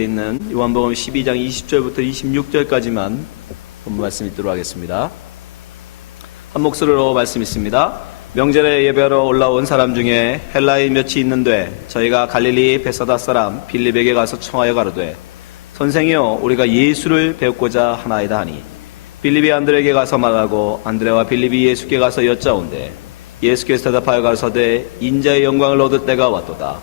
되어 있는 요한복음 12장 20절부터 26절까지만 본문 말씀 읽도록 하겠습니다. 한 목소리로 말씀 있습니다. 명절에 예배하러 올라온 사람 중에 헬라인 몇이 있는데 저희가 갈릴리 베사다 사람 빌립에게 가서 청하여 가로되 선생이여 우리가 예수를 배우고자 하나이다 하니 빌립이 안드레에게 가서 말하고 안드레와 빌립이 예수께 가서 여짜온대 예수께서 대답하여 가로사대 인자의 영광을 얻을 때가 왔도다.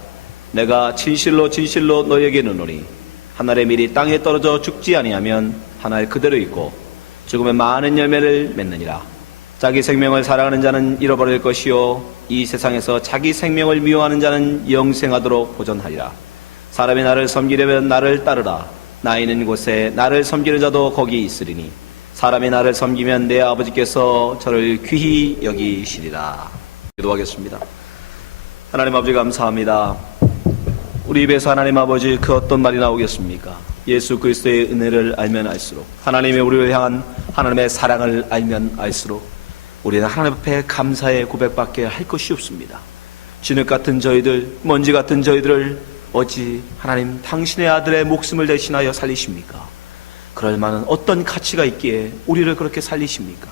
내가 진실로 진실로 너희에게 이르노니 한 알의 밀이 땅에 떨어져 죽지 아니하면 한 알 그대로 있고 죽으면 많은 열매를 맺느니라. 자기 생명을 사랑하는 자는 잃어버릴 것이요 이 세상에서 자기 생명을 미워하는 자는 영생하도록 보존하리라. 사람이 나를 섬기려면 나를 따르라. 나 있는 곳에 나를 섬기는 자도 거기 있으리니 사람이 나를 섬기면 내 아버지께서 저를 귀히 여기시리라. 기도하겠습니다. 하나님 아버지 감사합니다. 우리 입에서 하나님 아버지 그 어떤 말이 나오겠습니까? 예수 그리스도의 은혜를 알면 알수록 하나님의 우리를 향한 하나님의 사랑을 알면 알수록 우리는 하나님 앞에 감사의 고백밖에 할 것이 없습니다. 진흙 같은 저희들, 먼지 같은 저희들을 어찌 하나님 당신의 아들의 목숨을 대신하여 살리십니까? 그럴 만한 어떤 가치가 있기에 우리를 그렇게 살리십니까?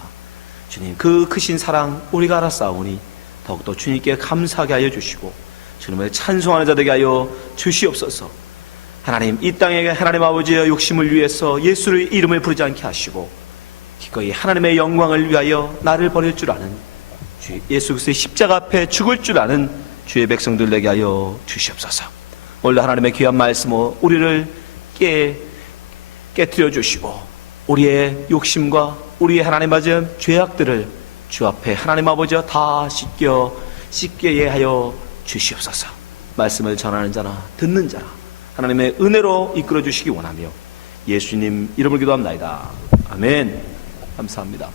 주님 그 크신 사랑 우리가 알았사오니 더욱더 주님께 감사하게 하여 주시고 주님을 찬송하는 자 되게 하여 주시옵소서. 하나님 이 땅에 하나님 아버지의 욕심을 위해서 예수의 이름을 부르지 않게 하시고 기꺼이 하나님의 영광을 위하여 나를 버릴 줄 아는 주 예수 그리스도의 십자가 앞에 죽을 줄 아는 주의 백성들 되게 하여 주시옵소서. 오늘 하나님의 귀한 말씀으로 우리를 깨트려 주시고 우리의 욕심과 우리의 하나님 맞은 죄악들을 주 앞에 하나님 아버지와 다 씻게 하여 주시옵소서. 말씀을 전하는 자나 듣는 자나 하나님의 은혜로 이끌어 주시기 원하며 예수님 이름을 기도합나이다. 아멘. 감사합니다.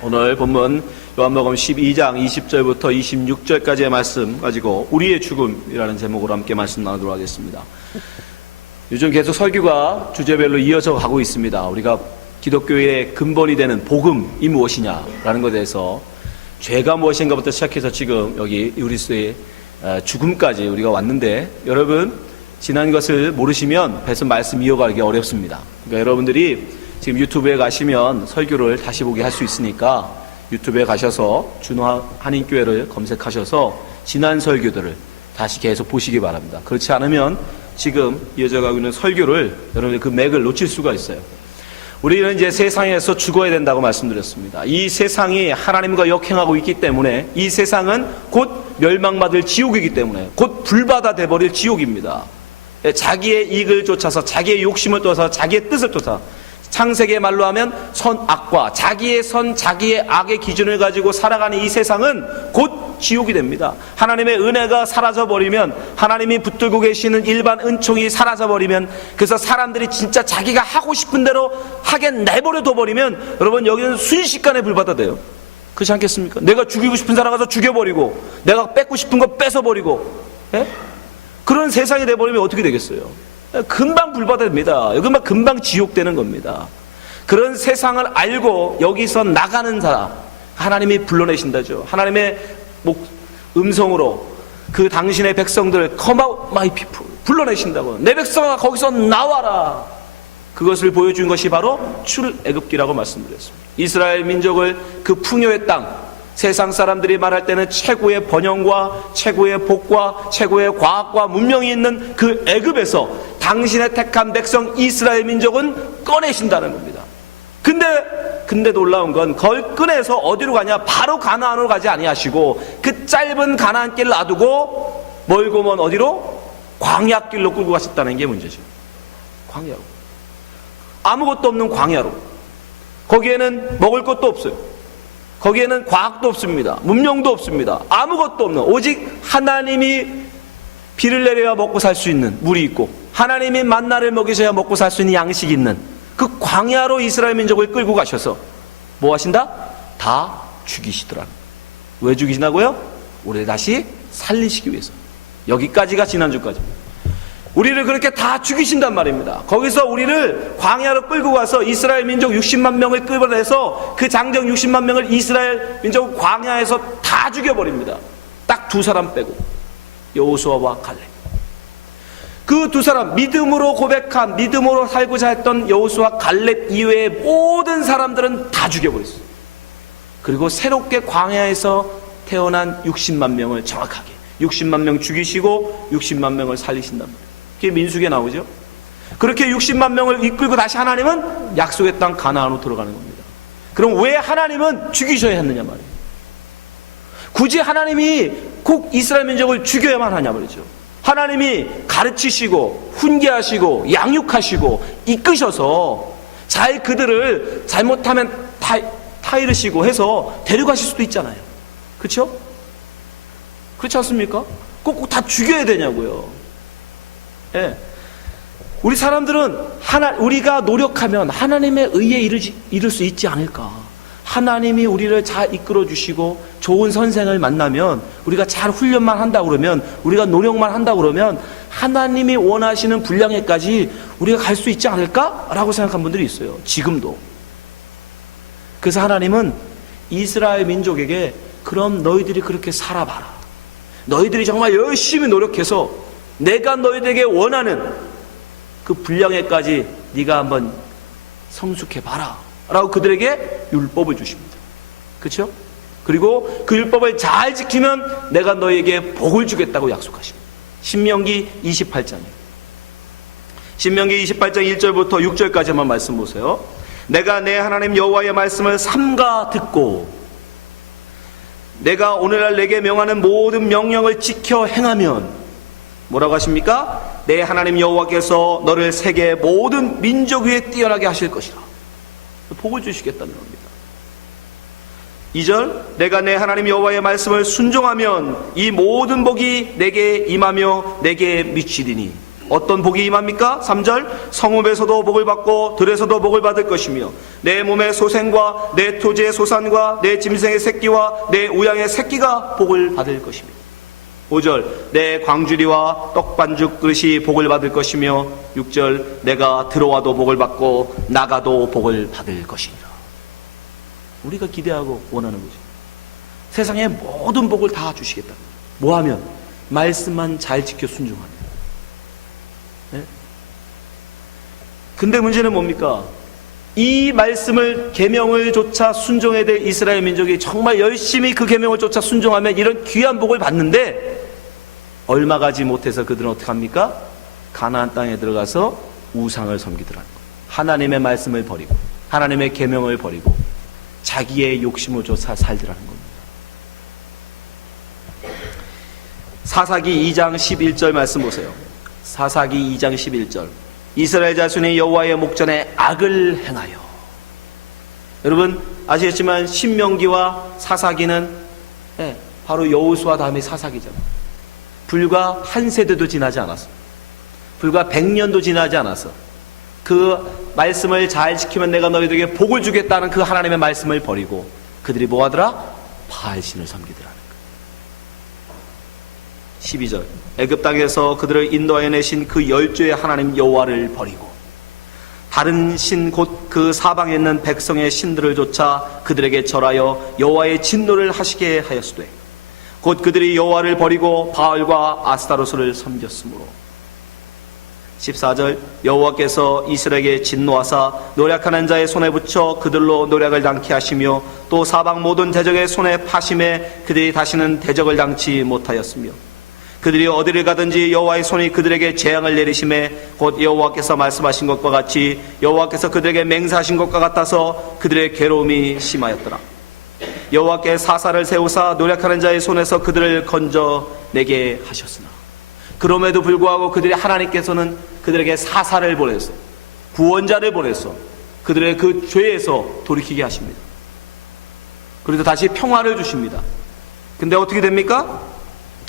오늘 본문 요한복음 12장 20절부터 26절까지의 말씀 가지고 우리의 죽음이라는 제목으로 함께 말씀 나누도록 하겠습니다. 요즘 계속 설교가 주제별로 이어져 가고 있습니다. 우리가 기독교의 근본이 되는 복음이 무엇이냐라는 것에 대해서 죄가 무엇인가부터 시작해서 지금 여기 그리스도의 죽음까지 우리가 왔는데 여러분 지난 것을 모르시면 계속 말씀 이어가기 어렵습니다. 그러니까 여러분들이 지금 유튜브에 가시면 설교를 다시 보게 할 수 있으니까 유튜브에 가셔서 준화 한인교회를 검색하셔서 지난 설교들을 다시 계속 보시기 바랍니다. 그렇지 않으면 지금 이어져 가고 있는 설교를 여러분들 그 맥을 놓칠 수가 있어요. 우리는 이제 세상에서 죽어야 된다고 말씀드렸습니다. 이 세상이 하나님과 역행하고 있기 때문에 이 세상은 곧 멸망받을 지옥이기 때문에 곧 불바다 돼버릴 지옥입니다. 자기의 이익을 쫓아서 자기의 욕심을 쫓아서 자기의 뜻을 쫓아 창세기의 말로 하면 선악과 자기의 선 자기의 악의 기준을 가지고 살아가는 이 세상은 곧 지옥이 됩니다. 하나님의 은혜가 사라져버리면 하나님이 붙들고 계시는 일반 은총이 사라져버리면 그래서 사람들이 진짜 자기가 하고 싶은 대로 하게 내버려둬 버리면 여러분 여기는 순식간에 불바다 돼요. 그렇지 않겠습니까? 내가 죽이고 싶은 사람 가서 죽여버리고 내가 뺏고 싶은 거 뺏어버리고 그런 세상이 돼버리면 어떻게 되겠어요? 금방 불바다 됩니다. 여기만 금방 지옥 되는 겁니다. 그런 세상을 알고 여기서 나가는 사람 하나님이 불러내신다죠. 하나님의 음성으로 그 당신의 백성들을 Come out my people 불러내신다고. 내 백성아 거기서 나와라. 그것을 보여준 것이 바로 출애굽기라고 말씀드렸습니다. 이스라엘 민족을 그 풍요의 땅 세상 사람들이 말할 때는 최고의 번영과 최고의 복과 최고의 과학과 문명이 있는 그 애굽에서 당신의 택한 백성 이스라엘 민족은 꺼내신다는 겁니다. 근데 놀라운 건 그걸 꺼내서 어디로 가냐? 바로 가나안으로 가지 아니하시고 그 짧은 가나안 길 놔두고 멀고 먼 어디로? 광야길로 끌고 가셨다는 게 문제죠. 광야로. 아무것도 없는 광야로. 거기에는 먹을 것도 없어요. 거기에는 과학도 없습니다. 문명도 없습니다. 아무것도 없는 오직 하나님이 비를 내려야 먹고 살 수 있는 물이 있고 하나님이 만나를 먹이셔야 먹고 살 수 있는 양식이 있는 그 광야로 이스라엘 민족을 끌고 가셔서 뭐 하신다? 다 죽이시더라. 왜 죽이시나고요? 우리를 다시 살리시기 위해서. 여기까지가 지난주까지입니다. 우리를 그렇게 다 죽이신단 말입니다. 거기서 우리를 광야로 끌고 가서 이스라엘 민족 60만 명을 끌어내서 그 장정 60만 명을 이스라엘 민족 광야에서 다 죽여버립니다. 딱 두 사람 빼고 여호수아와 갈렙. 그 두 사람, 믿음으로 고백한, 믿음으로 살고자 했던 여호수아 갈렙 이외의 모든 사람들은 다 죽여버렸어요. 그리고 새롭게 광야에서 태어난 60만 명을 정확하게 60만 명 죽이시고 60만 명을 살리신단 말이에요. 그게 민수기에 나오죠. 그렇게 60만 명을 이끌고 다시 하나님은 약속의 땅 가나안으로 들어가는 겁니다. 그럼 왜 하나님은 죽이셔야 했느냐 말이에요. 굳이 하나님이 꼭 이스라엘 민족을 죽여야만 하냐 말이죠. 하나님이 가르치시고 훈계하시고 양육하시고 이끄셔서 잘 그들을 잘못하면 타이르시고 해서 데려가실 수도 있잖아요. 그렇죠? 그렇지 않습니까? 꼭 다 죽여야 되냐고요. 예. 우리 사람들은 우리가 노력하면 하나님의 의에 이를 수 있지 않을까. 하나님이 우리를 잘 이끌어 주시고 좋은 선생을 만나면, 우리가 잘 훈련만 한다 그러면, 우리가 노력만 한다 그러면 하나님이 원하시는 분량에까지 우리가 갈 수 있지 않을까라고 생각한 분들이 있어요. 지금도. 그래서 하나님은 이스라엘 민족에게 그럼 너희들이 그렇게 살아봐라. 너희들이 정말 열심히 노력해서 내가 너희들에게 원하는 그 분량에까지 네가 한번 성숙해봐라 라고 그들에게 율법을 주십니다. 그렇죠? 그리고 그 율법을 잘 지키면 내가 너희에게 복을 주겠다고 약속하십니다. 신명기 28장이에요. 신명기 28장 1절부터 6절까지 한번 말씀 보세요. 내가 내 하나님 여호와의 말씀을 삼가 듣고 내가 오늘날 내게 명하는 모든 명령을 지켜 행하면, 뭐라고 하십니까? 내 하나님 여호와께서 너를 세계 모든 민족 위에 뛰어나게 하실 것이라. 복을 주시겠다는 겁니다. 2절, 내가 내 하나님 여호와의 말씀을 순종하면 이 모든 복이 내게 임하며 내게 미치리니. 어떤 복이 임합니까? 3절, 성읍에서도 복을 받고 들에서도 복을 받을 것이며 내 몸의 소생과 내 토지의 소산과 내 짐승의 새끼와 내 우양의 새끼가 복을 받을 것입니다. 5절, 내 광주리와 떡반죽 그릇이 복을 받을 것이며 6절, 내가 들어와도 복을 받고 나가도 복을 받을 것이니라. 우리가 기대하고 원하는 거죠. 세상의 모든 복을 다 주시겠다. 뭐하면? 말씀만 잘 지켜 순종하면. 네? 근데 문제는 뭡니까? 이 말씀을, 계명을 쫓아 순종해야 될 이스라엘 민족이 정말 열심히 그 계명을 쫓아 순종하면 이런 귀한 복을 받는데, 얼마 가지 못해서 그들은 어떻게 합니까? 가나안 땅에 들어가서 우상을 섬기더라는 거예요. 하나님의 말씀을 버리고 하나님의 계명을 버리고 자기의 욕심을 쫓아 살더라는 겁니다. 사사기 2장 11절 말씀 보세요. 사사기 2장 11절. 이스라엘 자손이 여호와의 목전에 악을 행하여. 여러분 아시겠지만 신명기와 사사기는 바로 여호수아 다음에 사사기잖아요. 불과 한 세대도 지나지 않았어. 불과 100년도 지나지 않았어. 그 말씀을 잘 지키면 내가 너희들에게 복을 주겠다는 그 하나님의 말씀을 버리고 그들이 뭐 하더라? 바알신을 섬기더라는 거예요. 12절. 애굽 땅에서 그들을 인도하여 내신 그 열조의 하나님 여호와를 버리고 다른 신 곧 그 사방에 있는 백성의 신들을 쫓아 그들에게 절하여 여호와의 진노를 하시게 하였으되 곧 그들이 여호와를 버리고 바알과 아스타로스를 섬겼으므로. 14절. 여호와께서 이스라엘에게 진노하사 노략하는 자의 손에 붙여 그들로 노략을 당케 하시며 또 사방 모든 대적의 손에 파심해 그들이 다시는 대적을 당치 못하였으며 그들이 어디를 가든지 여호와의 손이 그들에게 재앙을 내리심에 곧 여호와께서 말씀하신 것과 같이 여호와께서 그들에게 맹세하신 것과 같아서 그들의 괴로움이 심하였더라. 여호와께 사사를 세우사 노략하는 자의 손에서 그들을 건져내게 하셨으나 그럼에도 불구하고 그들이 하나님께서는 그들에게 사사를 보내서 구원자를 보내서 그들의 그 죄에서 돌이키게 하십니다. 그리고 다시 평화를 주십니다. 근데 어떻게 됩니까?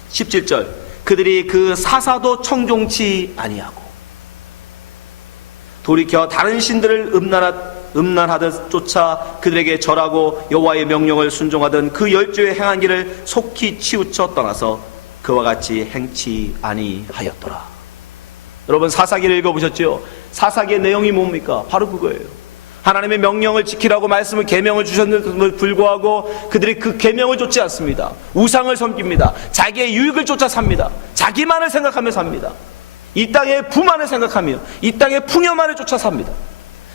17절. 그들이 그 사사도 청종치 아니하고 돌이켜 다른 신들을 음란하듯 쫓아 그들에게 절하고 여호와의 명령을 순종하던 그 열조의 행한 길을 속히 치우쳐 떠나서 그와 같이 행치 아니하였더라. 여러분 사사기를 읽어보셨죠? 사사기의 내용이 뭡니까? 바로 그거예요. 하나님의 명령을 지키라고 말씀을 계명을 주셨는데도 불구하고 그들이 그 계명을 쫓지 않습니다. 우상을 섬깁니다. 자기의 유익을 쫓아 삽니다. 자기만을 생각하며 삽니다. 이 땅의 부만을 생각하며 이 땅의 풍요만을 쫓아 삽니다.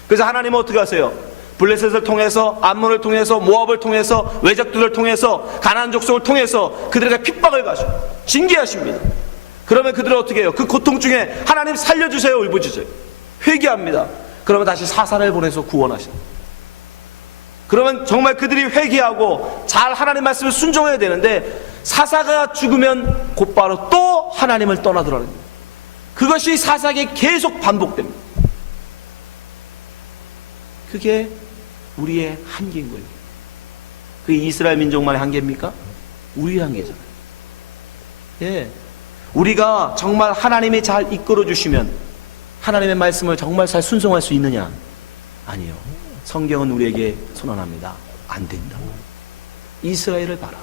그래서 하나님은 어떻게 하세요? 블레셋을 통해서, 암몬을 통해서, 모압을 통해서, 외적들을 통해서, 가나안 족속을 통해서 그들에게 핍박을 가죠. 징계하십니다. 그러면 그들은 어떻게 해요? 그 고통 중에 하나님 살려주세요, 울부짖어요. 회개합니다. 그러면 다시 사사를 보내서 구원하십니다. 그러면 정말 그들이 회개하고 잘 하나님 말씀을 순종해야 되는데, 사사가 죽으면 곧바로 또 하나님을 떠나더라는 거예요. 그것이 사사에게 계속 반복됩니다. 그게 우리의 한계인 거예요. 그게 이스라엘 민족만의 한계입니까? 우리의 한계잖아요. 예. 우리가 정말 하나님이 잘 이끌어 주시면 하나님의 말씀을 정말 잘 순종할 수 있느냐? 아니요. 성경은 우리에게 선언합니다. 안 된다. 이스라엘을 봐라.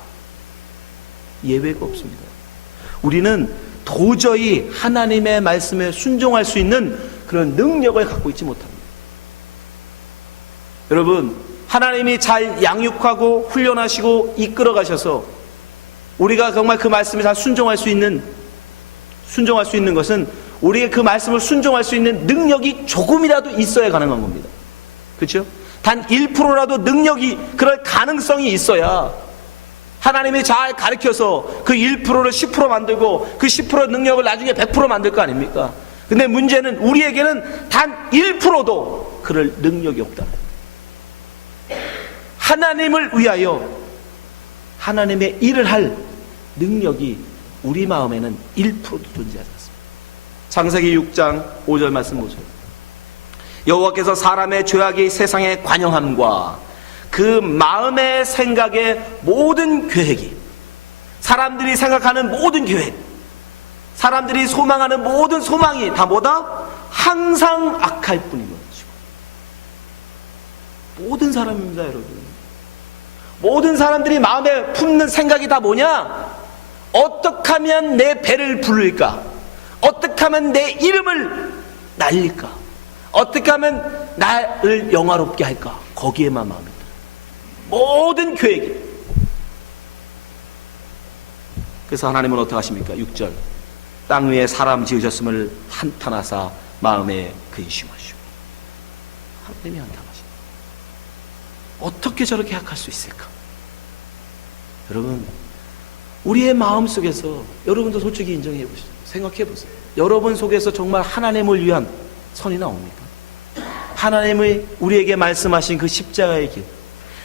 예외가 없습니다. 우리는 도저히 하나님의 말씀에 순종할 수 있는 그런 능력을 갖고 있지 못합니다. 여러분, 하나님이 잘 양육하고 훈련하시고 이끌어 가셔서 우리가 정말 그 말씀에 잘 순종할 수 있는 것은 우리의 그 말씀을 순종할 수 있는 능력이 조금이라도 있어야 가능한 겁니다. 그렇죠? 단 1%라도 능력이, 그럴 가능성이 있어야 하나님이 잘 가르쳐서 그 1%를 10% 만들고 그 10% 능력을 나중에 100% 만들 거 아닙니까? 근데 문제는 우리에게는 단 1%도 그럴 능력이 없다. 하나님을 위하여 하나님의 일을 할 능력이 우리 마음에는 1%도 존재하지 않습니다. 창세기 6장 5절 말씀 보세요. 여호와께서 사람의 죄악이 세상에 관영함과 그 마음의 생각의 모든 계획이, 사람들이 생각하는 모든 계획, 사람들이 소망하는 모든 소망이 다 뭐다? 항상 악할 뿐인 것이고. 모든 사람입니다, 여러분. 모든 사람들이 마음에 품는 생각이 다 뭐냐? 어떻게 하면 내 배를 부를까? 어떻게 하면 내 이름을 날릴까? 어떻게 하면 나를 영화롭게 할까? 거기에만 마음이 들어요. 모든 계획이. 그래서 하나님은 어떻게 하십니까? 6절. 땅 위에 사람 지으셨음을 한탄하사 마음에 근심하시고. 하나님이 한탄하십니다. 어떻게 저렇게 약할 수 있을까? 여러분, 우리의 마음 속에서, 여러분도 솔직히 인정해 보시죠. 생각해 보세요. 여러분 속에서 정말 하나님을 위한 선이 나옵니까? 하나님의 우리에게 말씀하신 그 십자가의 길,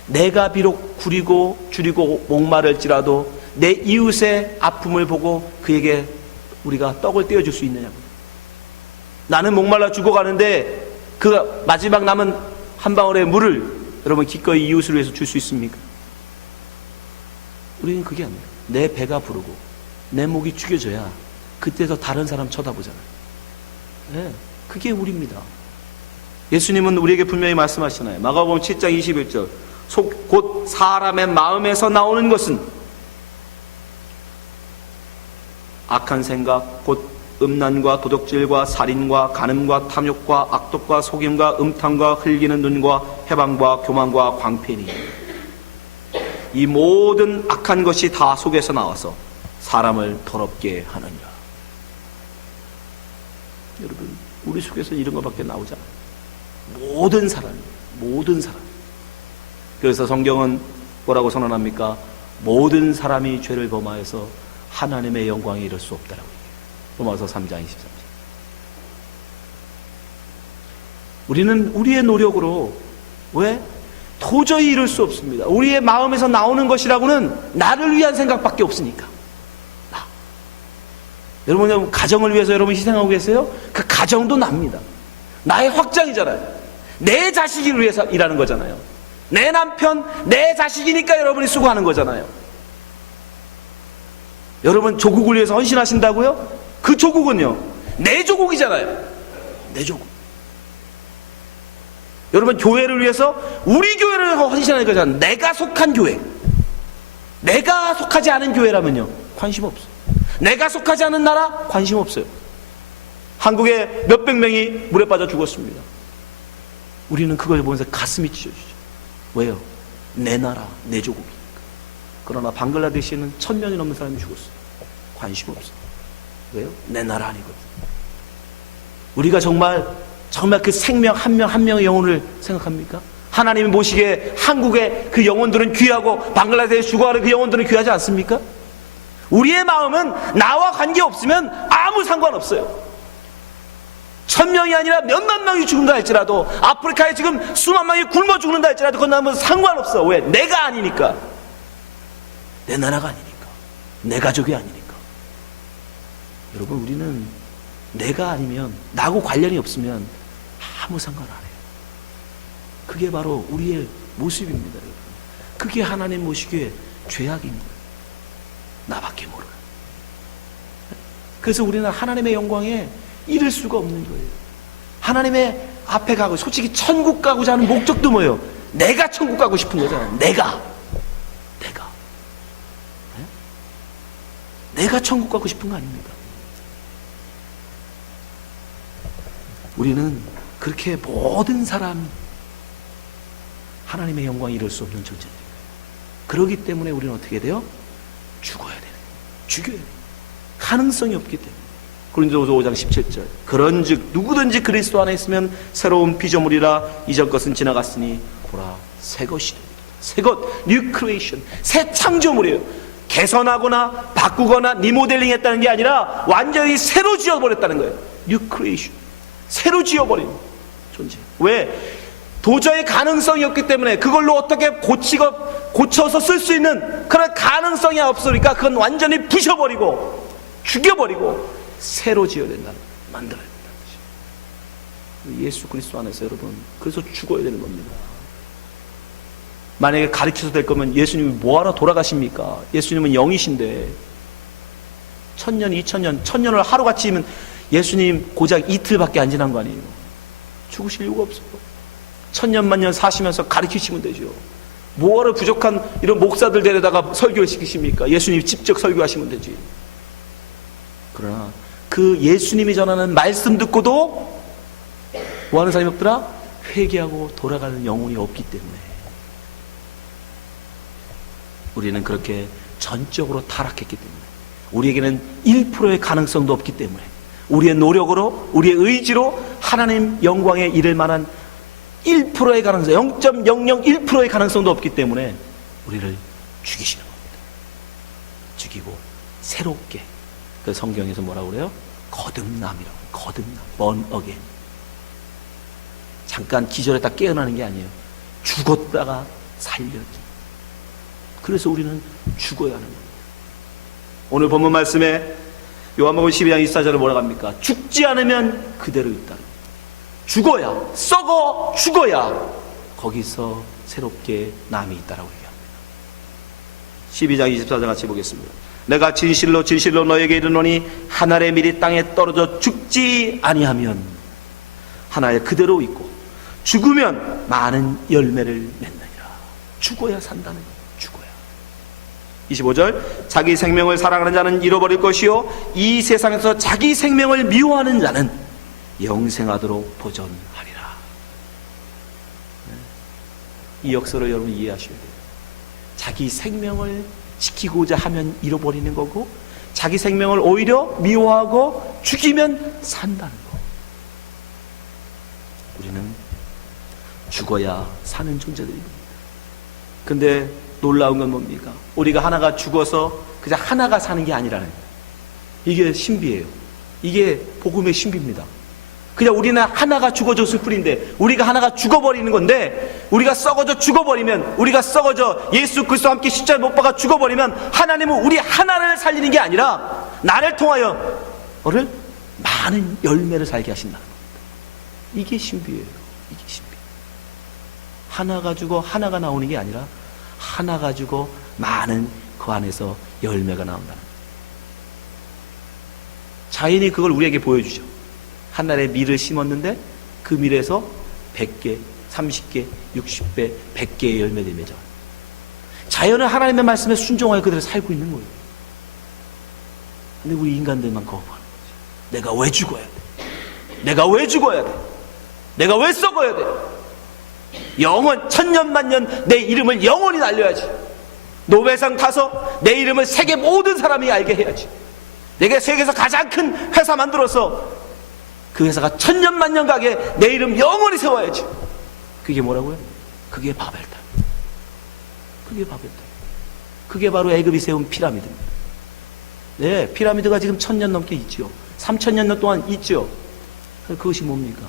내가 비록 구리고 줄이고 목마를지라도 내 이웃의 아픔을 보고 그에게 우리가 떡을 떼어줄 수 있느냐? 나는 목말라 죽어가는데 그 마지막 남은 한 방울의 물을 여러분 기꺼이 이웃을 위해서 줄 수 있습니까? 우리는 그게 아니에요. 내 배가 부르고 내 목이 죽여져야 그때서 다른 사람 쳐다보잖아요. 네, 그게 우리입니다. 예수님은 우리에게 분명히 말씀하시잖아요. 마가복음 7장 21절. 곧 사람의 마음에서 나오는 것은 악한 생각, 곧 음란과 도둑질과 살인과 간음과 탐욕과 악독과 속임과 음탕과 흘기는 눈과 해방과 교만과 광패니, 이 모든 악한 것이 다 속에서 나와서 사람을 더럽게 하느니라. 여러분, 우리 속에서 이런 것밖에 나오지 않아요. 모든 사람. 그래서 성경은 뭐라고 선언합니까? 모든 사람이 죄를 범하여서 하나님의 영광에 이를 수 없다라고 얘기해요. 로마서 3장 23절. 우리는 우리의 노력으로, 왜? 도저히 이룰 수 없습니다. 우리의 마음에서 나오는 것이라고는 나를 위한 생각밖에 없으니까. 나. 여러분, 가정을 위해서 여러분 희생하고 계세요? 그 가정도 납니다. 나의 확장이잖아요. 내 자식을 위해서 일하는 거잖아요. 내 남편, 내 자식이니까 여러분이 수고하는 거잖아요. 여러분 조국을 위해서 헌신하신다고요? 그 조국은요, 내 조국이잖아요. 내 조국. 여러분 교회를 위해서, 우리 교회를 위해서 헌신하는 거잖아요. 내가 속한 교회. 내가 속하지 않은 교회라면요, 관심 없어요. 내가 속하지 않은 나라, 관심 없어요. 한국에 몇백 명이 물에 빠져 죽었습니다. 우리는 그걸 보면서 가슴이 찢어지죠. 왜요? 내 나라, 내 조국이니까. 그러나 방글라데시에는 1000명이 넘는 사람이 죽었어요. 관심 없어요. 왜요? 내 나라 아니거든. 우리가 정말 그 생명 한 명 한 명의 영혼을 생각합니까? 하나님이 보시기에 한국의 그 영혼들은 귀하고 방글라데시에 죽어가는 그 영혼들은 귀하지 않습니까? 우리의 마음은 나와 관계없으면 아무 상관없어요. 1000명이 아니라 몇만 명이 죽는다 할지라도, 아프리카에 지금 수만 명이 굶어 죽는다 할지라도 그건 나면 상관없어. 왜? 내가 아니니까. 내 나라가 아니니까. 내 가족이 아니니까. 여러분, 우리는 내가 아니면, 나하고 관련이 없으면 아무 상관 안 해요. 그게 바로 우리의 모습입니다, 여러분. 그게 하나님 보시기에 죄악입니다. 나밖에 모르는. 그래서 우리는 하나님의 영광에 이를 수가 없는 거예요. 하나님의 앞에 가고, 솔직히 천국 가고자 하는 목적도 뭐예요? 내가 천국 가고 싶은 거잖아요. 내가 천국 가고 싶은 거 아닙니까? 우리는 그렇게 모든 사람 하나님의 영광에 이룰 수 없는 존재입니다. 그렇기 때문에 우리는 어떻게 돼요? 죽어야 돼요. 죽여야 돼요. 가능성이 없기 때문에. 고린도후서 5장 17절, 그런즉 누구든지 그리스도 안에 있으면 새로운 피조물이라, 이전 것은 지나갔으니 보라 새 것이 됩니다. 새것, 뉴 크리에이션, 새 창조물이에요. 개선하거나 바꾸거나 리모델링 했다는 게 아니라 완전히 새로 지어버렸다는 거예요. 뉴 크리에이션, 새로 지어버린 존재. 왜? 도저히 가능성이 없기 때문에, 그걸로 어떻게 고쳐서 쓸 수 있는 그런 가능성이 없으니까 그건 완전히 부셔버리고 죽여버리고 새로 지어야 된다, 만들어야 된다는 것이 예수 그리스도 안에서. 여러분, 그래서 죽어야 되는 겁니다. 만약에 가르쳐서 될 거면 예수님이 뭐하러 돌아가십니까? 예수님은 영이신데 1000년, 2000년, 1000년을 하루같이면 예수님 고작 이틀밖에 안 지난 거 아니에요? 죽으실 이유가 없어요. 1000년 만년 사시면서 가르치시면 되죠. 뭐하러 부족한 이런 목사들 데려다가 설교를 시키십니까? 예수님이 직접 설교하시면 되지. 그러나 그 예수님이 전하는 말씀 듣고도 뭐하는 사람이 없더라? 회개하고 돌아가는 영혼이 없기 때문에 우리는 그렇게 전적으로 타락했기 때문에, 우리에게는 1%의 가능성도 없기 때문에, 우리의 노력으로, 우리의 의지로 하나님 영광에 이를 만한 1%의 가능성, 0.001%의 가능성도 없기 때문에 우리를 죽이시는 겁니다. 죽이고 새롭게, 그 성경에서 뭐라고 그래요? 거듭남이라고. 거듭남, born again. 잠깐 기절했다 깨어나는 게 아니에요. 죽었다가 살려지. 그래서 우리는 죽어야 하는 겁니다. 오늘 본문 말씀에 요한복음 12장 24절에 뭐라고 합니까? 죽지 않으면 그대로 있다. 죽어야, 썩어 죽어야 거기서 새롭게 남이 있다라고 얘기합니다. 12장 24절 같이 보겠습니다. 내가 진실로 진실로 너에게 이르노니 한 알의 밀이 땅에 떨어져 죽지 아니하면 한 알 그대로 있고 죽으면 많은 열매를 맺느니라. 죽어야 산다는 거예요. 죽어야. 25절, 자기 생명을 사랑하는 자는 잃어버릴 것이요 이 세상에서 자기 생명을 미워하는 자는 영생하도록 보존하리라. 이 역설을 여러분 이해하셔야 돼요. 자기 생명을 지키고자 하면 잃어버리는 거고, 자기 생명을 오히려 미워하고 죽이면 산다는 거. 우리는 죽어야 사는 존재들입니다. 근데 놀라운 건 뭡니까? 우리가 하나가 죽어서 그냥 하나가 사는 게 아니라는 거예요. 이게 신비예요. 이게 복음의 신비입니다. 그냥 우리는 하나가 죽어졌을 뿐인데, 우리가 하나가 죽어버리는 건데, 우리가 썩어져 죽어버리면, 우리가 썩어져 예수 그리스도와 함께 십자가에 못 박아 죽어버리면 하나님은 우리 하나를 살리는 게 아니라 나를 통하여 너를 많은 열매를 살게 하신다는 겁니다. 이게 신비예요. 이게 신비. 하나 가지고 하나가 나오는 게 아니라 하나 가지고 많은 그 안에서 열매가 나온다는 거예요. 자연이 그걸 우리에게 보여주죠. 한 알의 밀을 심었는데 그 밀에서 100개, 30개, 60배, 100개의 열매를 맺어. 자연은 하나님의 말씀에 순종하여 그대로 살고 있는 거예요. 근데 우리 인간들만 거부하는 거죠. 내가 왜 죽어야 돼? 내가 왜 죽어야 돼? 내가 왜 썩어야 돼? 영원, 천년만년 내 이름을 영원히 날려야지. 노벨상 타서 내 이름을 세계 모든 사람이 알게 해야지. 내가 세계에서 가장 큰 회사 만들어서 그 회사가 천년만년 가게 내 이름 영원히 세워야지. 그게 뭐라고요? 그게 바벨탑. 그게 바벨탑. 그게 바로 애굽이 세운 피라미드입니다. 네, 피라미드가 지금 1000년 넘게 있죠. 3000년 동안 있죠. 그것이 뭡니까?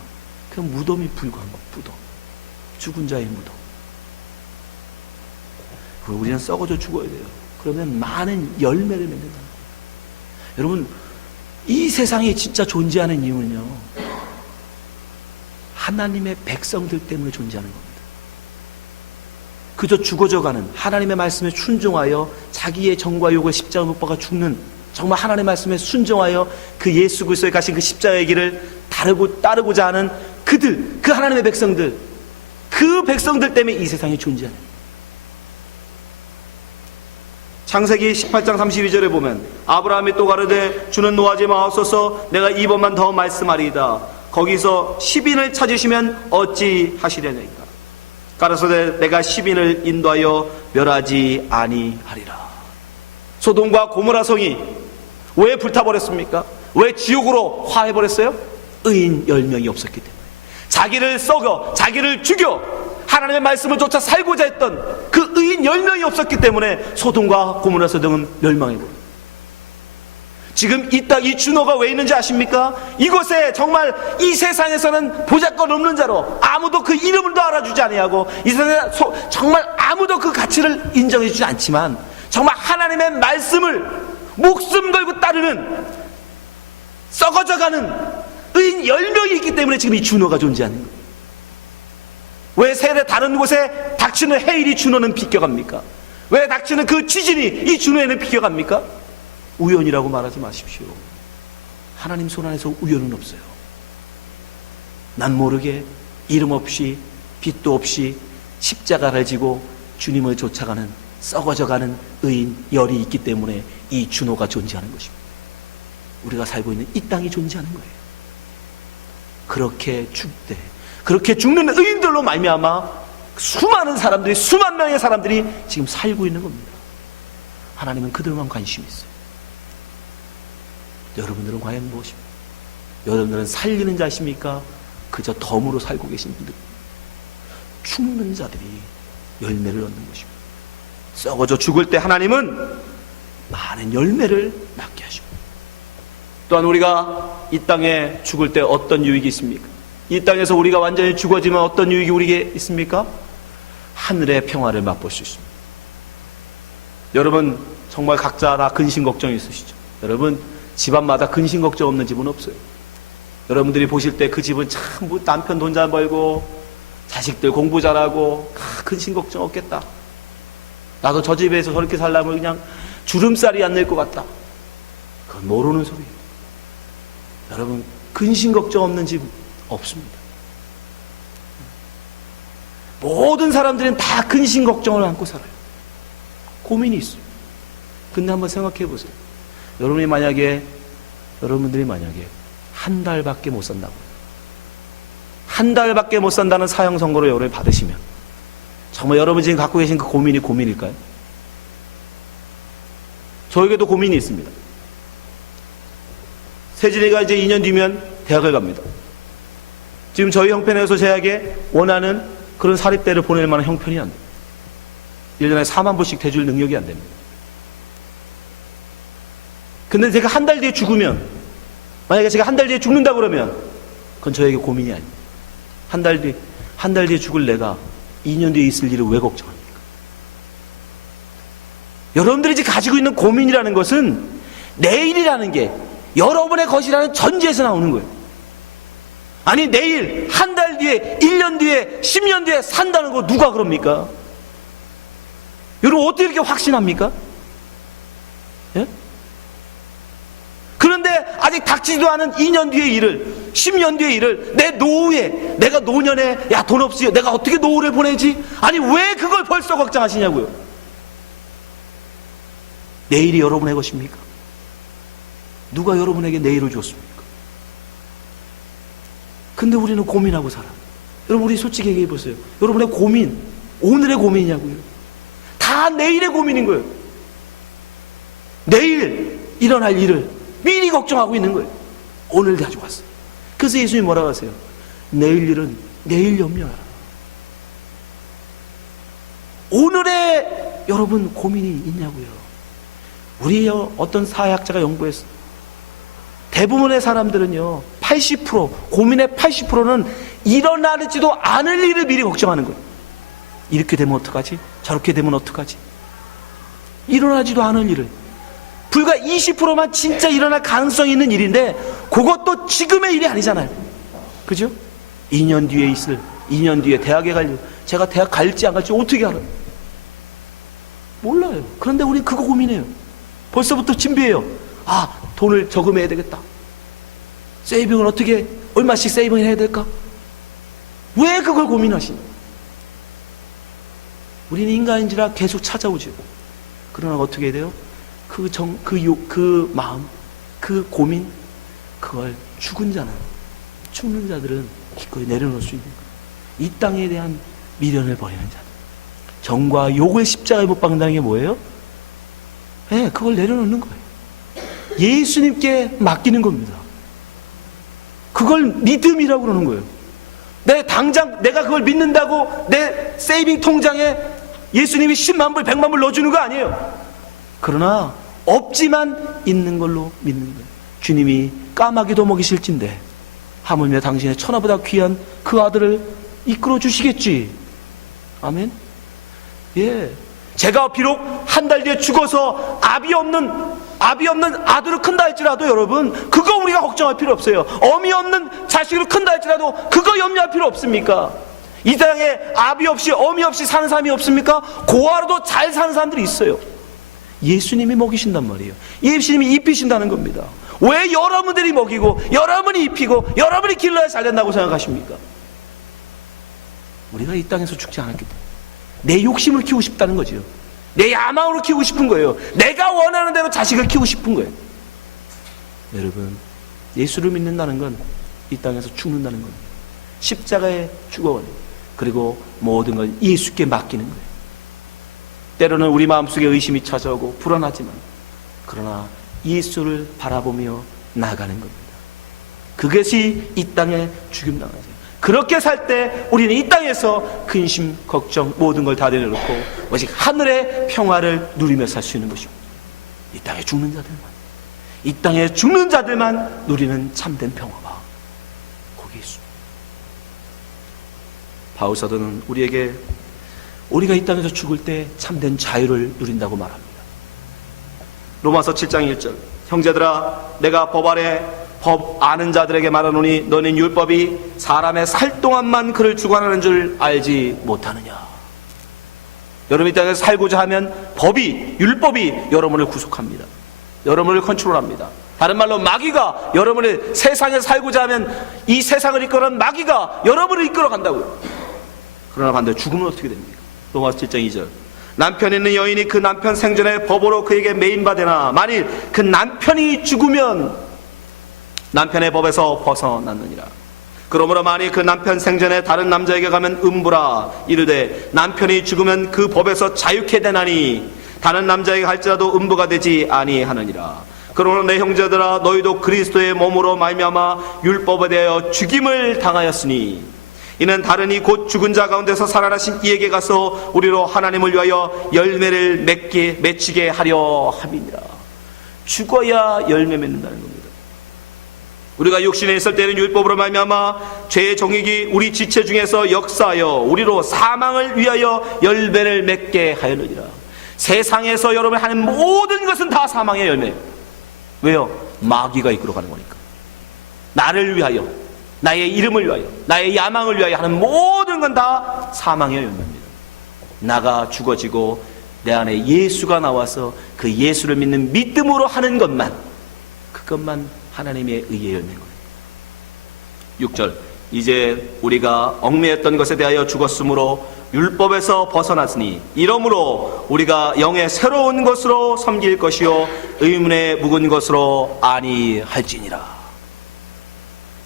그 무덤이 불과한 것, 무덤. 죽은 자의 무덤. 그리고 우리는 썩어져 죽어야 돼요. 그러면 많은 열매를 맺는다. 여러분, 이 세상에 진짜 존재하는 이유는요, 하나님의 백성들 때문에 존재하는 겁니다. 그저 죽어져가는 하나님의 말씀에 순종하여 자기의 정과 욕을 십자가 못 박아 죽는, 정말 하나님의 말씀에 순종하여 그 예수 그리스도에 가신 그 십자가의 길을 따르고자 하는 그들, 그 하나님의 백성들, 그 백성들 때문에 이 세상에 존재하는. 창세기 18장 32절에 보면 아브라함이 또 가르되 주는 노하지 마옵소서 내가 이번만 더 말씀하리이다. 거기서 10인을 찾으시면 어찌 하시려니까. 가라사대 내가 10인을 인도하여 멸하지 아니하리라. 소돔과 고모라 성이 왜 불타버렸습니까? 왜 지옥으로 화해버렸어요? 의인 10명이 없었기 때문에. 자기를 썩어 자기를 죽여 하나님의 말씀을 쫓아 살고자 했던 그 의인 10명이 없었기 때문에 소돔과 고모라 소돔은 멸망해버렸어요. 지금 이 땅, 이 준호가 왜 있는지 아십니까? 이곳에 정말 이 세상에서는 보잘것 없는 자로 아무도 그 이름을 더 알아주지 아니하고 이 세상에 정말 아무도 그 가치를 인정해주지 않지만 정말 하나님의 말씀을 목숨 걸고 따르는 썩어져가는 의인 10명이 있기 때문에 지금 이 준호가 존재하는 거예요. 왜 세례 다른 곳에 닥치는 해일이 준호는 비껴갑니까? 왜 닥치는 그 지진이 이 준호에는 비껴갑니까? 우연이라고 말하지 마십시오. 하나님 손 안에서 우연은 없어요. 난 모르게 이름 없이 빛도 없이 십자가를 지고 주님을 쫓아가는 썩어져가는 의인 열이 있기 때문에 이 준호가 존재하는 것입니다. 우리가 살고 있는 이 땅이 존재하는 거예요. 그렇게 죽되 그렇게 죽는 의인들로 말미암아 수많은 사람들이 수만 명의 사람들이 지금 살고 있는 겁니다. 하나님은 그들만 관심이 있어요. 여러분들은 과연 무엇입니까? 여러분들은 살리는 자십니까? 그저 덤으로 살고 계신 분들, 죽는 자들이 열매를 얻는 것입니다. 썩어져 죽을 때 하나님은 많은 열매를 낳게 하시고, 또한 우리가 이 땅에 죽을 때 어떤 유익이 있습니까? 이 땅에서 우리가 완전히 죽어지면 어떤 유익이 우리에게 있습니까? 하늘의 평화를 맛볼 수 있습니다. 여러분 정말 각자 다 근심 걱정이 있으시죠? 여러분 집안마다 근심 걱정 없는 집은 없어요. 여러분들이 보실 때 그 집은 참 뭐 남편 돈 잘 벌고 자식들 공부 잘하고 근심 걱정 없겠다. 나도 저 집에서 저렇게 살려면 그냥 주름살이 안 낼 것 같다. 그건 모르는 소리예요. 여러분 근심 걱정 없는 집 없습니다. 모든 사람들은 다 근심 걱정을 안고 살아요. 고민이 있어요. 근데 한번 생각해 보세요. 여러분들이 만약에 한 달밖에 못 산다고, 한 달밖에 못 산다는 사형 선고를 여러분이 받으시면 정말 여러분이 지금 갖고 계신 그 고민이 고민일까요? 저에게도 고민이 있습니다. 세진이가 이제 2년 뒤면 대학을 갑니다. 지금 저희 형편에서 제에게 원하는 그런 사립대를 보낼 만한 형편이 안 돼요. 1년에 4만 불씩 대줄 능력이 안 됩니다. 근데 제가 한 달 뒤에 죽으면, 만약에 제가 한 달 뒤에 죽는다 그러면 그건 저에게 고민이 아닙니다. 한 달 뒤에 죽을 내가 2년 뒤에 있을 일을 왜 걱정합니까? 여러분들이 지금 가지고 있는 고민이라는 것은 내일이라는 게 여러분의 것이라는 전제에서 나오는 거예요. 아니 내일, 한 달 뒤에, 1년 뒤에, 10년 뒤에 산다는 거 누가 그럽니까? 여러분 어떻게 이렇게 확신합니까? 예? 그런데 아직 닥치지도 않은 2년 뒤의 일을, 10년 뒤의 일을 내 노후에, 내가 노년에 야 돈 없어요, 내가 어떻게 노후를 보내지? 아니 왜 그걸 벌써 걱정하시냐고요. 내일이 여러분의 것입니까? 누가 여러분에게 내일을 줬습니까? 근데 우리는 고민하고 살아. 여러분 우리 솔직히 얘기해 보세요. 여러분의 고민, 오늘의 고민이냐고요. 다 내일의 고민인 거예요. 내일 일어날 일을 미리 걱정하고 있는 거예요. 오늘 가지고 왔어요. 그래서 예수님이 뭐라고 하세요? 내일 일은 내일 염려하라. 오늘의 여러분 고민이 있냐고요. 우리 어떤 사회학자가 연구했어. 대부분의 사람들은요, 80%, 고민의 80%는 일어나지도 않을 일을 미리 걱정하는 거예요. 이렇게 되면 어떡하지? 저렇게 되면 어떡하지? 일어나지도 않을 일을. 불과 20%만 진짜 일어날 가능성이 있는 일인데, 그것도 지금의 일이 아니잖아요. 그죠? 2년 뒤에 있을, 2년 뒤에 대학에 갈 일. 제가 대학 갈지 안 갈지 어떻게 알아요? 몰라요. 그런데 우리 그거 고민해요. 벌써부터 준비해요. 아, 돈을 저금해야 되겠다. 세이빙을 어떻게, 얼마씩 세이빙을 해야 될까? 왜 그걸 고민하시냐? 우리는 인간인지라 계속 찾아오죠. 그러나 어떻게 해야 돼요? 그 마음, 그 고민, 그걸 죽은 자들은 기꺼이 내려놓을 수 있는 거예요. 이 땅에 대한 미련을 버리는 자들. 정과 욕을 십자가에 못 박는다는 게 뭐예요? 네, 그걸 내려놓는 거예요. 예수님께 맡기는 겁니다. 그걸 믿음이라고 그러는 거예요. 당장 내가 그걸 믿는다고 내 세이빙 통장에 예수님이 10만 불, 100만 불 넣어주는 거 아니에요. 그러나 없지만 있는 걸로 믿는 거예요. 주님이 까마귀도 먹이실진데 하물며 당신의 천하보다 귀한 그 아들을 이끌어 주시겠지. 아멘. 예, 제가 비록 한 달 뒤에 죽어서 아비 없는 아들을 큰다 할지라도 여러분, 그거 우리가 걱정할 필요 없어요. 어미 없는 자식을 큰다 할지라도 그거 염려할 필요 없습니까? 이 땅에 아비 없이 어미 없이 사는 사람이 없습니까? 고아로도 잘 사는 사람들이 있어요. 예수님이 먹이신단 말이에요. 예수님이 입히신다는 겁니다. 왜 여러분들이 먹이고 여러분이 입히고 여러분이 길러야 잘 된다고 생각하십니까? 우리가 이 땅에서 죽지 않았기 때문에 내 욕심을 키우고 싶다는 거죠. 내 야망으로 키우고 싶은 거예요. 내가 원하는 대로 자식을 키우고 싶은 거예요. 여러분, 예수를 믿는다는 건 이 땅에서 죽는다는 겁니다. 십자가에 죽어가는, 그리고 모든 걸 예수께 맡기는 거예요. 때로는 우리 마음속에 의심이 찾아오고 불안하지만, 그러나 예수를 바라보며 나가는 겁니다. 그것이 이 땅에 죽임당하죠. 그렇게 살 때 우리는 이 땅에서 근심, 걱정 모든 걸 다 내려놓고 오직 하늘의 평화를 누리며 살 수 있는 것입니다. 이 땅에 죽는 자들만 누리는 참된 평화가 거기 있습니다. 바울 사도는 우리에게 우리가 이 땅에서 죽을 때 참된 자유를 누린다고 말합니다. 로마서 7장 1절, 형제들아 내가 법 아래 법 아는 자들에게 말하노니 너는 율법이 사람의 살 동안만 그를 주관하는 줄 알지 못하느냐. 여러분, 이 땅에서 살고자 하면 율법이 여러분을 구속합니다. 여러분을 컨트롤합니다. 다른 말로 마귀가 여러분의 세상에 살고자 하면 이 세상을 이끌어가는 마귀가 여러분을 이끌어간다고요. 그러나 반대로 죽으면 어떻게 됩니까? 로마서 7장 2절, 남편 있는 여인이 그 남편 생전에 법으로 그에게 매인받으나 만일 그 남편이 죽으면 남편의 법에서 벗어났느니라. 그러므로 만일 그 남편 생전에 다른 남자에게 가면 음부라. 이르되 남편이 죽으면 그 법에서 자유케 되나니 다른 남자에게 할지라도 음부가 되지 아니하느니라. 그러므로 내 형제들아 너희도 그리스도의 몸으로 말미암아 율법에 대하여 죽임을 당하였으니 이는 다른 이 곧 죽은 자 가운데서 살아나신 이에게 가서 우리로 하나님을 위하여 열매를 맺히게 하려 함이니라. 죽어야 열매 맺는다는 겁니다. 우리가 육신에 있을 때는 율법으로 말미암아 죄의 정욕이 우리 지체 중에서 역사하여 우리로 사망을 위하여 열매를 맺게 하였느니라. 세상에서 여러분 하는 모든 것은 다 사망의 열매. 왜요? 마귀가 이끌어가는 거니까. 나를 위하여, 나의 이름을 위하여, 나의 야망을 위하여 하는 모든 건 다 사망의 열매입니다. 나가 죽어지고 내 안에 예수가 나와서 그 예수를 믿는 믿음으로 하는 것만, 그것만 하나님의 의의 열매인 거예요. 6절, 이제 우리가 얽매였던 것에 대하여 죽었으므로 율법에서 벗어났으니 이러므로 우리가 영의 새로운 것으로 섬길 것이요 의문에 묵은 것으로 아니할지니라.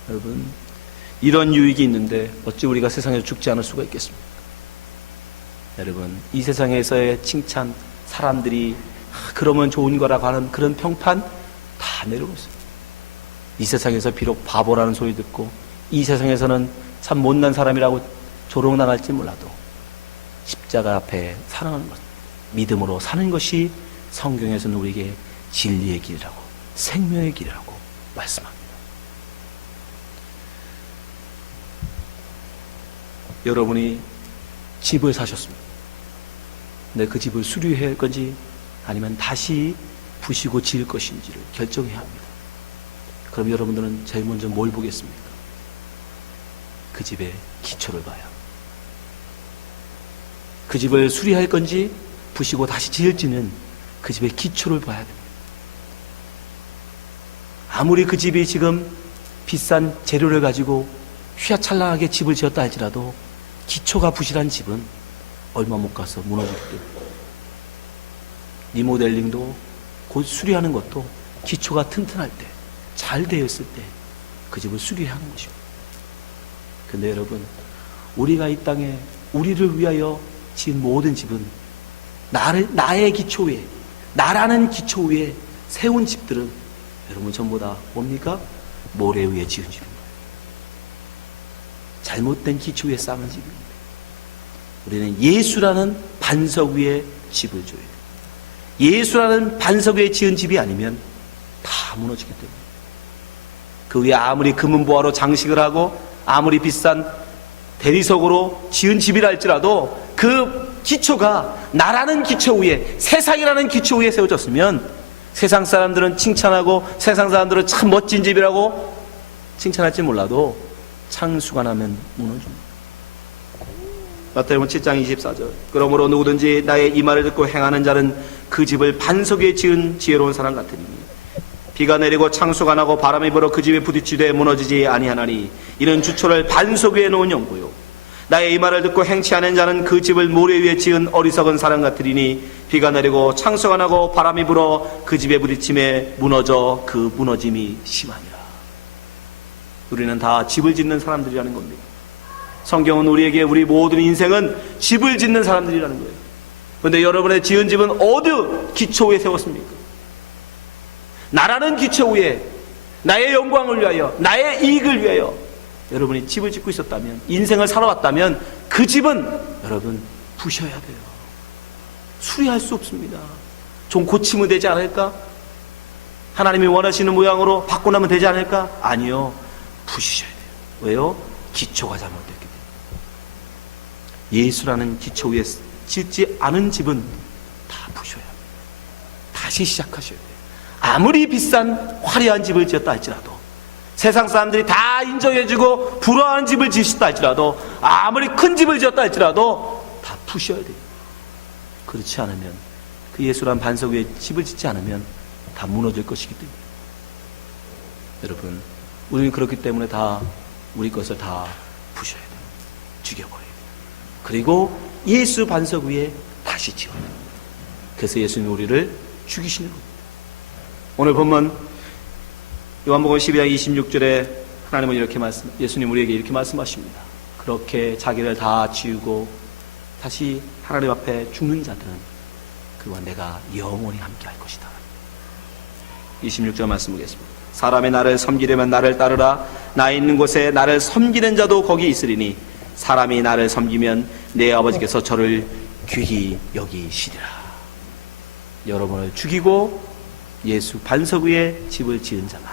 여러분, 이런 유익이 있는데 어찌 우리가 세상에서 죽지 않을 수가 있겠습니까? 여러분, 이 세상에서의 칭찬, 사람들이 그러면 좋은 거라고 하는 그런 평판 다 내려오고 있어요. 이 세상에서 비록 바보라는 소리 듣고 이 세상에서는 참 못난 사람이라고 조롱당할지 몰라도 십자가 앞에 사랑하는 것, 믿음으로 사는 것이 성경에서는 우리에게 진리의 길이라고, 생명의 길이라고 말씀합니다. 여러분이 집을 사셨습니다. 근데 그 집을 수리해야 할 건지 아니면 다시 부시고 지을 것인지를 결정해야 합니다. 그럼 여러분들은 제일 먼저 뭘 보겠습니까? 그 집의 기초를 봐요. 그 집을 수리할 건지 부시고 다시 지을지는 그 집의 기초를 봐야 됩니다. 아무리 그 집이 지금 비싼 재료를 가지고 휘황찬란하게 집을 지었다 할지라도 기초가 부실한 집은 얼마 못 가서 무너지기 때문에 리모델링도 곧 수리하는 것도 기초가 튼튼할 때, 잘 되어 있을 때 그 집을 수리하는 것입니다. 근데 여러분, 우리가 이 땅에 우리를 위하여 지은 모든 집은 나의 기초 위에, 나라는 기초 위에 세운 집들은 여러분 전부 다 뭡니까? 모래 위에 지은 집입니다. 잘못된 기초 위에 쌓은 집입니다. 우리는 예수라는 반석 위에 집을 줘야 돼요. 예수라는 반석 위에 지은 집이 아니면 다 무너지기 때문에 그 위에 아무리 금은보화로 장식을 하고 아무리 비싼 대리석으로 지은 집이라 할지라도 그 기초가 나라는 기초 위에, 세상이라는 기초 위에 세워졌으면 세상 사람들은 칭찬하고 세상 사람들은 참 멋진 집이라고 칭찬할지 몰라도 창수가 나면 무너집니다. 마태복음 7장 24절. 그러므로 누구든지 나의 이 말을 듣고 행하는 자는 그 집을 반석 위에 지은 지혜로운 사람 같으니 비가 내리고 창수가 나고 바람이 불어 그 집에 부딪히되 무너지지 아니하나니 이는 주초를 반석 위에 놓은 연고요. 나의 이 말을 듣고 행치 않은 자는 그 집을 모래 위에 지은 어리석은 사람 같으리니 비가 내리고 창수가 나고 바람이 불어 그 집에 부딪힘에 무너져 그 무너짐이 심하니라. 우리는 다 집을 짓는 사람들이라는 겁니다. 성경은 우리에게 우리 모든 인생은 집을 짓는 사람들이라는 거예요. 그런데 여러분의 지은 집은 어디 기초 위에 세웠습니까? 나라는 기초 위에 나의 영광을 위하여, 나의 이익을 위하여 여러분이 집을 짓고 있었다면, 인생을 살아왔다면 그 집은 여러분 부셔야 돼요. 수리할 수 없습니다. 좀 고치면 되지 않을까? 하나님이 원하시는 모양으로 바꿔나면 되지 않을까? 아니요, 부시셔야 돼요. 왜요? 기초가 잘못됐기 때문에. 예수라는 기초 위에 짓지 않은 집은 다 부셔야 합니다. 다시 시작하셔야 돼요. 아무리 비싼 화려한 집을 지었다 할지라도, 세상 사람들이 다 인정해주고 부러워하는 집을 지으셨다 할지라도, 아무리 큰 집을 지었다 할지라도 다 부셔야 돼요. 그렇지 않으면, 그 예수란 반석 위에 집을 짓지 않으면 다 무너질 것이기 때문에. 여러분, 우리는 그렇기 때문에 다 우리 것을 다 부셔야 돼요. 죽여버려요. 그리고 예수 반석 위에 다시 지어요. 그래서 예수님이 우리를 죽이시는 겁니다. 오늘 본문 요한복음 12장 26절에 하나님은 이렇게 예수님 우리에게 이렇게 말씀하십니다. 그렇게 자기를 다 지우고 다시 하나님 앞에 죽는 자들은 그와 내가 영원히 함께 할 것이다. 26절 말씀 보겠습니다. 사람이 나를 섬기려면 나를 따르라. 나 있는 곳에 나를 섬기는 자도 거기 있으리니 사람이 나를 섬기면 내 아버지께서 저를 귀히 여기시리라. 여러분을 죽이고 예수 반석 위에 집을 지은 자만,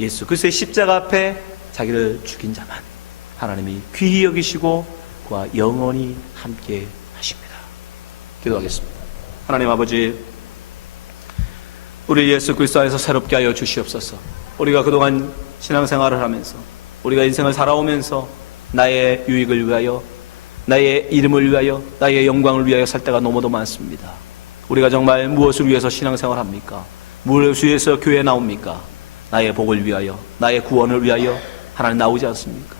예수 그리스도의 십자가 앞에 자기를 죽인 자만 하나님이 귀히 여기시고 그와 영원히 함께 하십니다. 기도하겠습니다. 하나님 아버지, 우리 예수 그리스도 안에서 새롭게 하여 주시옵소서. 우리가 그동안 신앙생활을 하면서, 우리가 인생을 살아오면서 나의 유익을 위하여, 나의 이름을 위하여, 나의 영광을 위하여 살 때가 너무도 많습니다. 우리가 정말 무엇을 위해서 신앙생활합니까? 무엇을 위해서 교회에 나옵니까? 나의 복을 위하여, 나의 구원을 위하여 하나님 나오지 않습니까?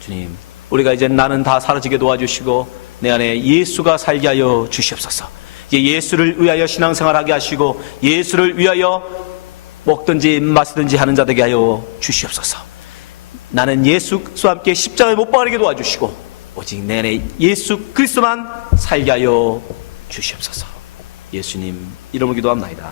주님, 우리가 이제 나는 다 사라지게 도와주시고 내 안에 예수가 살게 하여 주시옵소서. 이제 예수를 위하여 신앙생활하게 하시고 예수를 위하여 먹든지 마시든지 하는 자 되게 하여 주시옵소서. 나는 예수와 함께 십자가에 못 박히게 도와주시고 오직 내 안에 예수 그리스도만 살게 하여 주시옵소서. 예수님 이름으로 기도합니다.